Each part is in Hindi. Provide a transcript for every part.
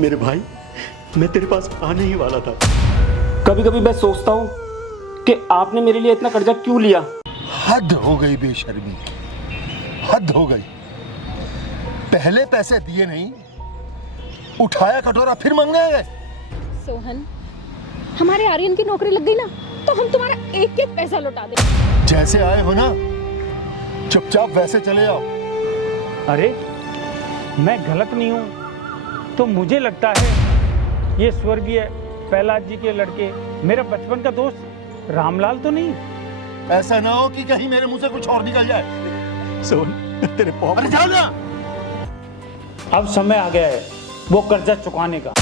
मेरे भाई, मैं तेरे पास आने ही वाला था। कभी कभी मैं सोचता हूँ कि आपने मेरे लिए इतना कर्जा क्यों लिया। हद हो गई बेशर्मी, हद हो गई। पहले पैसे दिए नहीं, उठाया कटोरा फिर मांगने आ गए। सोहन, हमारे आर्यन की नौकरी लग गई ना, तो हम तुम्हारा एक एक पैसा लौटा देंगे। जैसे आए हो ना, चुपचाप वैसे चले जाओ। अरे मैं गलत नहीं हूँ तो मुझे लगता है ये स्वर्गीय प्रहलाद जी के लड़के मेरा बचपन का दोस्त रामलाल तो नहीं। ऐसा ना हो कि कहीं मेरे मुंह से कुछ और निकल जाए। सोहन, तेरे पाँव। अरे जाओ ना। अब समय आ गया है वो कर्जा चुकाने का।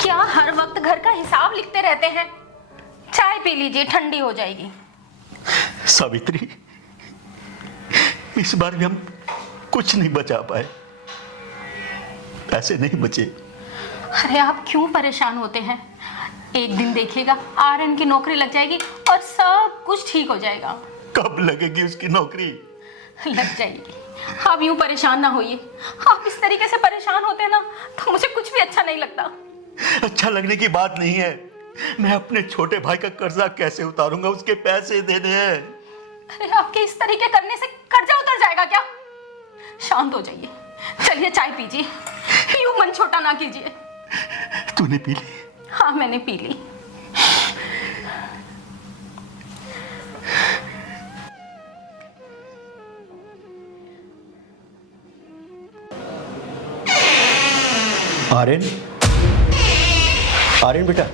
क्या हर वक्त घर का हिसाब लिखते रहते हैं? चाय पी लीजिए, ठंडी हो जाएगी। सावित्री, इस बार भी हम कुछ नहीं बचा पाए, पैसे नहीं बचे। अरे आप क्यों परेशान होते हैं? एक दिन देखिएगा आर्यन की नौकरी लग जाएगी और सब कुछ ठीक हो जाएगा। कब लगेगी उसकी नौकरी? लग जाएगी। आप यूं परेशान ना होइए। आप इस तरीके से परेशान होते हैं ना तो मुझे कुछ भी अच्छा नहीं लगता। अच्छा लगने की बात नहीं है, मैं अपने छोटे भाई का कर्जा कैसे उतारूंगा? उसके पैसे देने हैं। अरे आपके इस तरीके करने से कर्जा उतर जाएगा क्या? शांत हो जाइए, चलिए चाय पीजिए, यूं मन छोटा ना कीजिए। तूने पी ली? हाँ मैंने पी ली। आर्यन, आर्यन बेटा,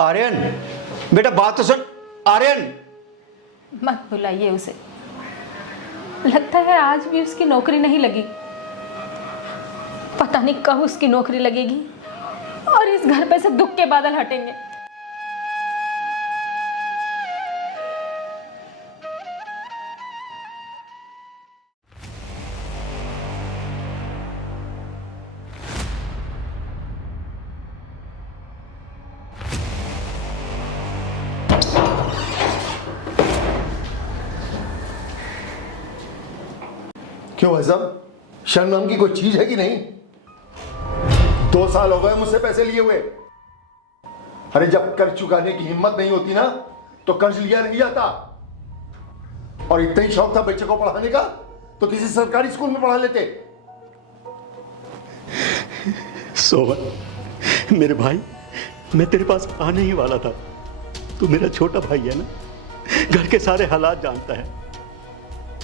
आर्यन बेटा, बात तो सुन। आर्यन, मत बुलाइए उसे। लगता है आज भी उसकी नौकरी नहीं लगी। पता नहीं कब उसकी नौकरी लगेगी और इस घर पे से दुख के बादल हटेंगे। क्यों भाई साहब, शर्म नाम की कोई चीज है कि नहीं? 2 साल हो गए मुझसे पैसे लिए हुए। अरे जब कर्ज चुकाने की हिम्मत नहीं होती ना तो कर्ज लिया नहीं जाता। और इतना ही शौक था बच्चे को पढ़ाने का तो किसी सरकारी स्कूल में पढ़ा लेते। सोहन, मेरे भाई, मैं तेरे पास आने ही वाला था। तू मेरा छोटा भाई है ना, घर के सारे हालात जानता है।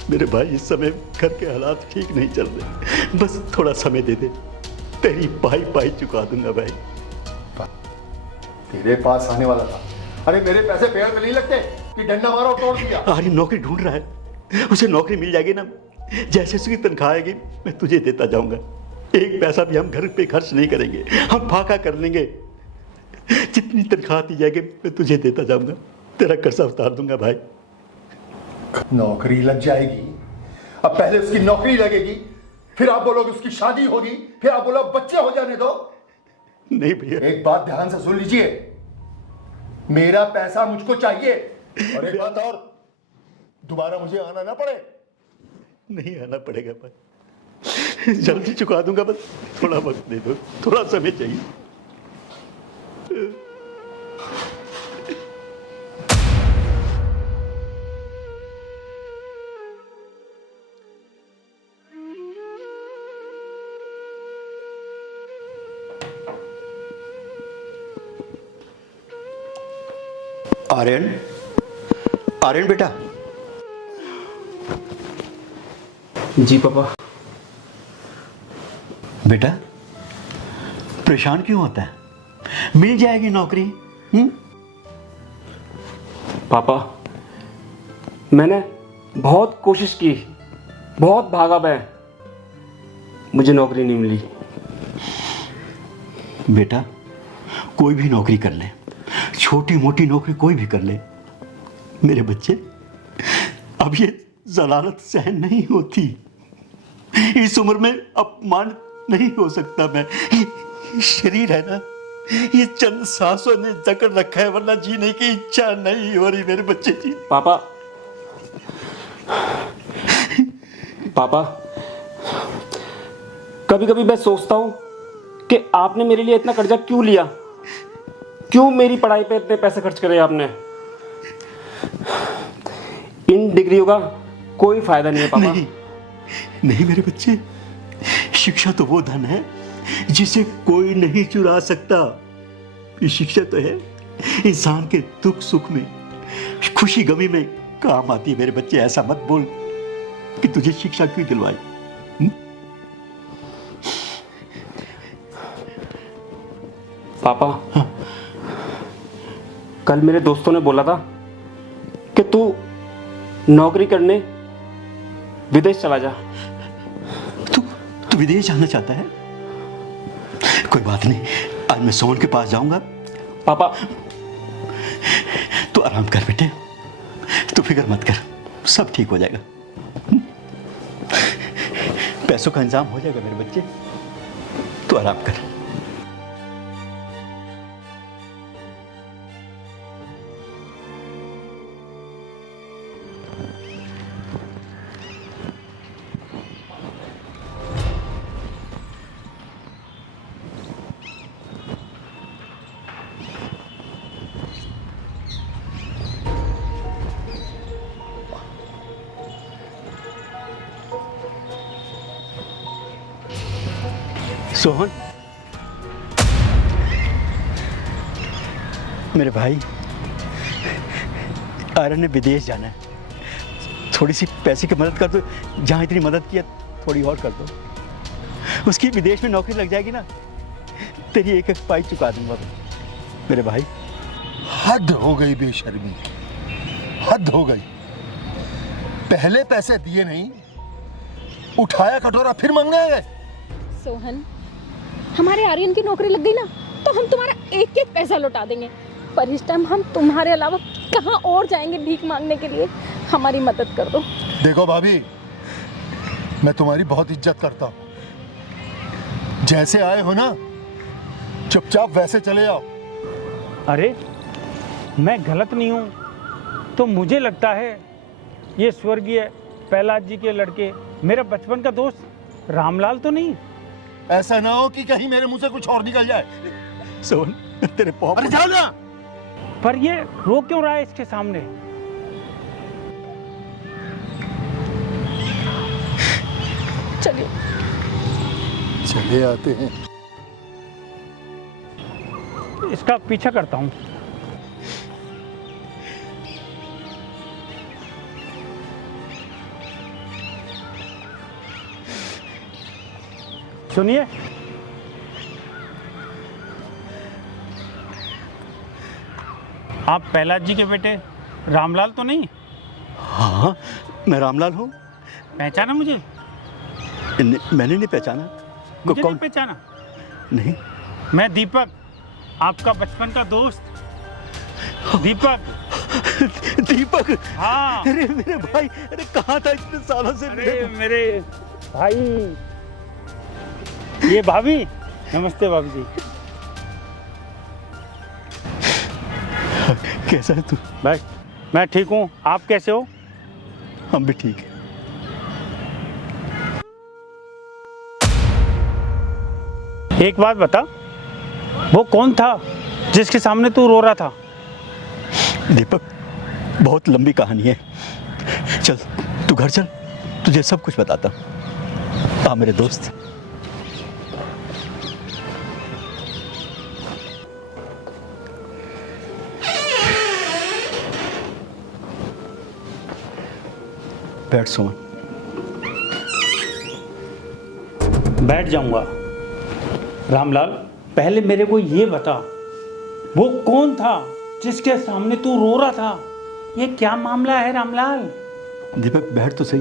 मेरे भाई, इस समय घर के हालात ठीक नहीं चल रहे, बस थोड़ा समय दे दे, तेरी पाई चुका दूंगा भाई। तेरे पास आने वाला था। अरे मेरे पैसे पेड़ पे नहीं लगते कि डंडा मारा और तोड़ दिया। आर्यन नौकरी ढूंढ रहा है, उसे नौकरी मिल जाएगी ना, जैसे उसकी तनख्वाह आएगी मैं तुझे देता जाऊंगा। एक पैसा भी हम घर पे खर्च नहीं करेंगे, हम फाका कर लेंगे। जितनी तनख्वाह दी जाएगी मैं तुझे देता जाऊंगा, तेरा कर्जा उतार दूंगा भाई। नौकरी लग जाएगी? अब पहले उसकी नौकरी लगेगी, फिर आप बोलोगे उसकी शादी होगी, फिर आप बोलो बच्चे हो जाने दो। नहीं भैया, एक बात ध्यान से सुन लीजिए, मेरा पैसा मुझको चाहिए। और एक बात और, दोबारा मुझे आना ना पड़े। नहीं आना पड़ेगा भाई, जल्दी चुका दूंगा, बस थोड़ा वक्त दे दो, थोड़ा समय चाहिए। आर्यन, आर्यन बेटा। जी पापा। बेटा, परेशान क्यों होता है? मिल जाएगी नौकरी। पापा, मैंने बहुत कोशिश की, बहुत भागा मैं, मुझे नौकरी नहीं मिली। बेटा, कोई भी नौकरी कर ले, छोटी मोटी नौकरी कोई भी कर ले, मेरे बच्चे, अब ये जलालत सहन नहीं होती। इस उम्र में अपमान नहीं हो सकता मैं। ये शरीर है ना, ये चंद सांसों ने जकड़ रखा है, वरना जीने की इच्छा नहीं हो रही मेरे बच्चे की। पापा, पापा, कभी कभी मैं सोचता हूं कि आपने मेरे लिए इतना कर्जा क्यों लिया, क्यों मेरी पढ़ाई पे इतने पैसे खर्च करे आपने। इन डिग्रियों का कोई फायदा नहीं है पापा। नहीं, नहीं मेरे बच्चे, शिक्षा तो वो धन है जिसे कोई नहीं चुरा सकता। ये शिक्षा तो है इंसान के दुख सुख में, खुशी गमी में काम आती है। मेरे बच्चे, ऐसा मत बोल कि तुझे शिक्षा क्यों दिलवाई। पापा, कल मेरे दोस्तों ने बोला था कि तू नौकरी करने विदेश चला जा। तू विदेश जाना चाहता है? कोई बात नहीं, आज मैं सोहन के पास जाऊंगा। पापा, तू आराम कर बेटे, तू फिक्र मत कर, सब ठीक हो जाएगा। पैसों का इंतजाम हो जाएगा मेरे बच्चे, तू आराम कर। सोहन, मेरे भाई, आर्यन ने विदेश जाना है, थोड़ी सी पैसे की मदद कर दो। जहाँ इतनी मदद की है थोड़ी और कर दो। उसकी विदेश में नौकरी लग जाएगी ना, तेरी एक एक पाई चुका दूंगा मेरे भाई। हद हो गई बेशर्मी, हद हो गई। पहले पैसे दिए नहीं, उठाया कटोरा फिर मांगने गए। सोहन, हमारे आर्यन की नौकरी लग गई ना, तो हम तुम्हारा एक एक पैसा लौटा देंगे। पर इस टाइम हम तुम्हारे अलावा कहाँ और जाएंगे भीख मांगने के लिए? हमारी मदद कर दो। देखो भाभी, मैं तुम्हारी बहुत इज्जत करता हूं। जैसे आए हो ना, चुपचाप वैसे चले जाओ। अरे मैं गलत नहीं हूँ तो मुझे लगता है ये स्वर्गीय प्रहलाद जी के लड़के मेरा बचपन का दोस्त रामलाल तो नहीं? ऐसा ना हो कि कहीं मेरे मुंह से कुछ और निकल जाए। सोहन, तेरे पाँव। अरे जाओ ना। पर ये रो क्यों रहा है इसके सामने? चलिए चले आते हैं। इसका पीछा करता हूँ। सुनिए, आप प्रहलाद जी के बेटे रामलाल तो नहीं? हाँ, मैं रामलाल हूँ। पहचाना मुझे? मैंने नहीं पहचाना। मुझे नहीं पहचाना? नहीं। मैं दीपक, आपका बचपन का दोस्त दीपक। दीपक? हाँ। अरे मेरे भाई, अरे कहाँ था इतने सालों से? अरे मेरे भाई, ये भाभी। नमस्ते भाभी जी। कैसा है तू? भाई मैं ठीक हूँ, आप कैसे हो? हम भी ठीक है। एक बात बता, वो कौन था जिसके सामने तू रो रहा था? दीपक, बहुत लंबी कहानी है। चल तू घर चल, तुझे सब कुछ बताता हूँ। आ मेरे दोस्त। बैठ सोहन। बैठ जाऊंगा। रामलाल, पहले मेरे को ये बता, वो कौन था जिसके सामने तू रो रहा था? ये क्या मामला है रामलाल? दीपक बैठ तो सही,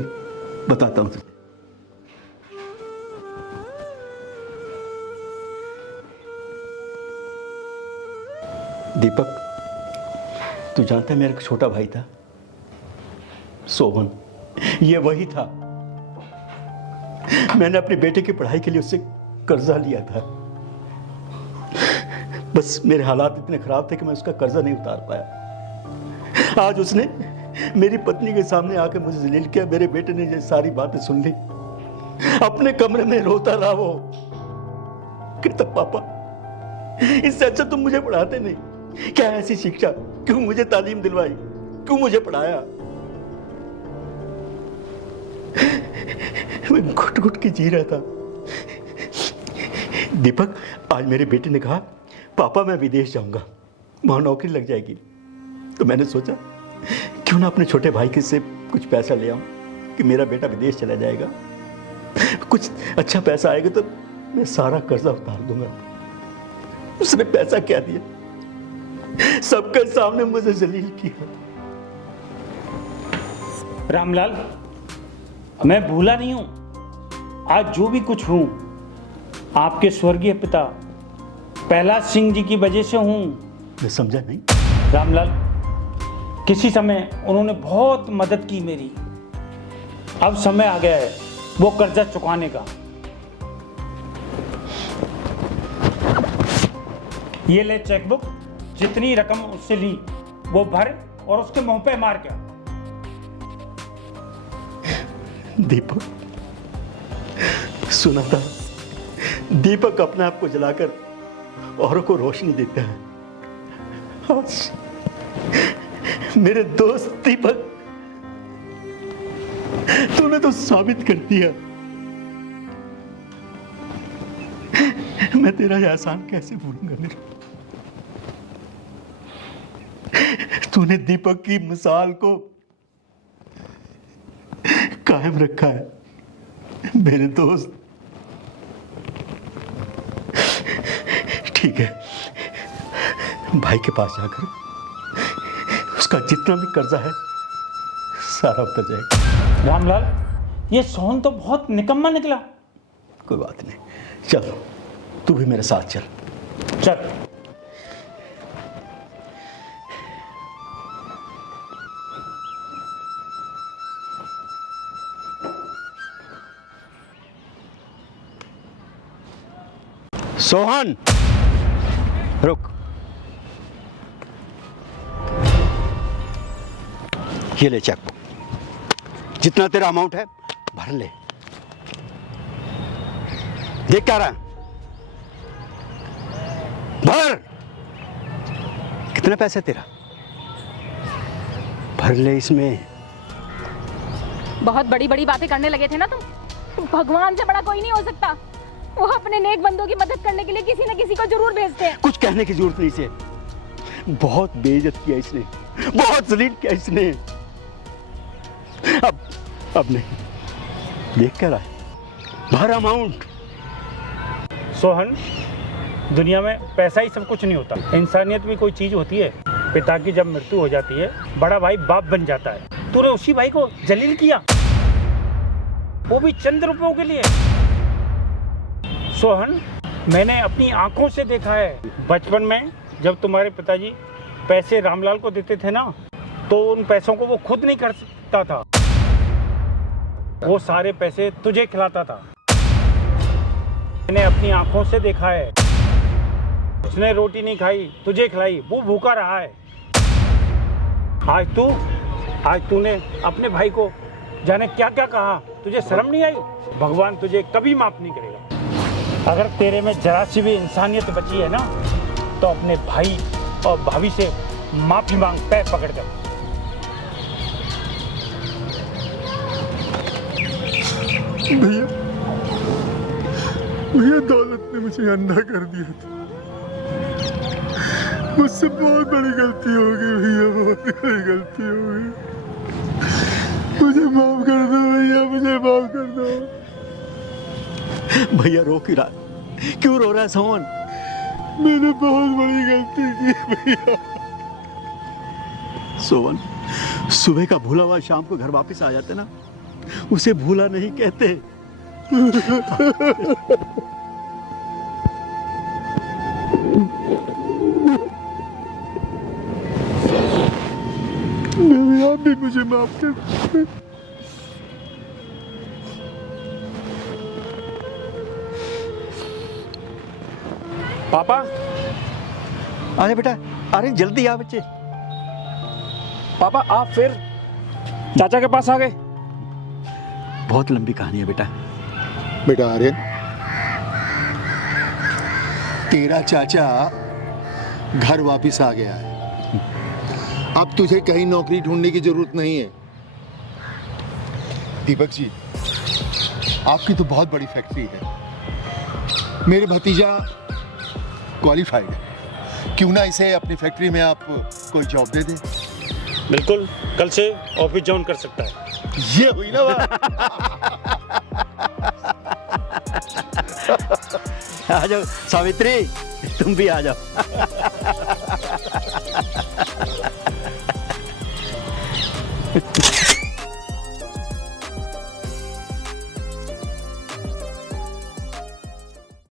बताता हूं तुझे। दीपक, तू जानता है मेरा एक छोटा भाई था सोहन, ये वही था। मैंने अपने बेटे की पढ़ाई के लिए उससे कर्जा लिया था। बस मेरे हालात इतने खराब थे कि मैं उसका कर्जा नहीं उतार पाया। आज उसने मेरी पत्नी के सामने आके मुझे जलील किया। मेरे बेटे ने ये सारी बातें सुन ली, अपने कमरे में रोता रहा वो। कहता पापा, इससे अच्छा तुम मुझे पढ़ाते नहीं। क्या ऐसी शिक्षा, क्यों मुझे तालीम दिलवाई, क्यों मुझे पढ़ाया? मैं घुट घुट के जी रहा था। दीपक, आज मेरे बेटे ने कहा पापा मैं विदेश जाऊंगा, वहां नौकरी लग जाएगी। तो मैंने सोचा क्यों ना अपने छोटे भाई के से कुछ पैसा ले आऊं कि मेरा बेटा विदेश चला जाएगा, कुछ अच्छा पैसा आएगा तो मैं सारा कर्जा उतार दूंगा। उसने पैसा क्या दिया, सबके सामने मुझे जलील किया। रामलाल, मैं भूला नहीं हूं। आज जो भी कुछ हूं आपके स्वर्गीय पिता प्रहलाद सिंह जी की वजह से हूं। मैं समझा नहीं। रामलाल, किसी समय उन्होंने बहुत मदद की मेरी। अब समय आ गया है वो कर्जा चुकाने का। ये ले चेकबुक, जितनी रकम उससे ली वो भर और उसके मुंह पे मार के आ। दीपक, सुना था दीपक अपने आप को जलाकर औरों को रोशनी देता है। आज मेरे दोस्त दीपक, तूने तो साबित कर दिया। मैं तेरा यह एहसान कैसे भूलूंगा मेरे। तूने दीपक की मिसाल को कायम रखा है मेरे दोस्त। ठीक है, भाई के पास जाकर उसका जितना भी कर्जा है सारा उतर जाएगा। रामलाल, ये सोहन तो बहुत निकम्मा निकला। कोई बात नहीं, चल तू भी मेरे साथ चल। चल। सोहन, रुक। ये ले चेक, जितना तेरा अमाउंट है भर ले। देख क्या रहा है, भर। कितना पैसा तेरा, भर ले इसमें। बहुत बड़ी बड़ी बातें करने लगे थे ना तुम। भगवान से बड़ा कोई नहीं हो सकता। वो अपने नेक बंदों की मदद करने के लिए किसी न किसी को जरूर भेजते हैं। कुछ कहने की जरूरत नहीं से। बहुत बेइज्जत किया इसने, बहुत जलील किया इसने। अब नहीं, देख क्या रहा है, भर अमाउंट। सोहन, दुनिया में पैसा ही सब कुछ नहीं होता। इंसानियत भी कोई चीज होती है। पिता की जब मृत्यु हो जाती है, बड़ा भाई बाप बन जाता है। तूने उसी भाई को जलील किया, वो भी चंद रुपयों के लिए। सोहन, मैंने अपनी आंखों से देखा है। बचपन में जब तुम्हारे पिताजी पैसे रामलाल को देते थे ना, तो उन पैसों को वो खुद नहीं खर्चता था, वो सारे पैसे तुझे खिलाता था। मैंने अपनी आंखों से देखा है। उसने रोटी नहीं खाई, तुझे खिलाई, वो भूखा रहा है। आज तूने अपने भाई को जाने क्या क्या कहा। तुझे शर्म नहीं आई? भगवान तुझे कभी माफ नहीं करेगा। अगर तेरे में जरा सी भी इंसानियत बची है ना, तो अपने भाई और भाभी से माफी मांग, पैर पकड़ कर। भैया दौलत ने मुझे अंधा कर दिया था। मुझसे बहुत बड़ी गलती हो गई भैया, बहुत बड़ी गलती हो गई। मुझे माफ कर दो भैया, मुझे माफ कर दो। भैया रो क्यों रहा, क्यों रो रहा है सोहन? मैंने बहुत बड़ी गलती की भैया। सोहन, सुबह का भूला हुआ शाम को घर वापस आ जाते ना, उसे भूला नहीं कहते। आप भी मुझे माफ कर। पापा, अरे बेटा, अरे जल्दी आ बच्चे। पापा आप फिर चाचा के पास आ गए? बहुत लंबी कहानी है बेटा। बेटा आर्यन, तेरा चाचा घर वापस आ गया है। अब तुझे कहीं नौकरी ढूंढने की जरूरत नहीं है। दीपक जी, आपकी तो बहुत बड़ी फैक्ट्री है। मेरे भतीजा क्वालिफाइड है, क्यों ना इसे अपनी फैक्ट्री में आप कोई जॉब दे दें। बिल्कुल, कल से ऑफिस ज्वाइन कर सकता है। ये हुई ना बात। आ जाओ सावित्री, तुम भी आ जाओ।